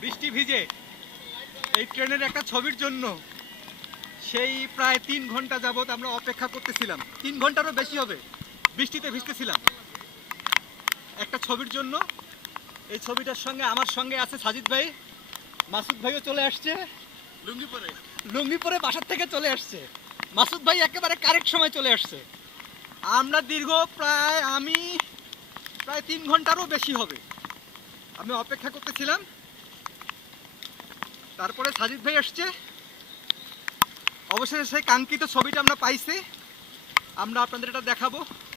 বৃষ্টি ভিজে। এই ট্রেনের একটা ছবির জন্য সেই প্রায় তিন ঘণ্টা যাবৎ আমরা অপেক্ষা করতেছিলাম। তিন ঘন্টারও বেশি হবে। বৃষ্টিতে ভিজতেছিলাম। একটা ছবির জন্য এই ছবিটার সঙ্গে আমার সঙ্গে আছে সাজিদ ভাই। মাসুদ ভাইও চলে আসছে। লুঙ্গিপুরে লুঙ্গিপুরে বাসার থেকে চলে আসছে। মাসুদ ভাই একেবারে কারেক্ট সময় চলে আসছে। আমরা দীর্ঘ প্রায় আমি প্রায় তিন ঘন্টারও বেশি হবে। আমি অপেক্ষা করতেছিলাম। তারপরে সাজিদ ভাই আসছে অবশেষে সেই কাঙ্ক্ষিত ছবিটা আমরা পাইছে। আমরা আপনাদের এটা দেখাবো।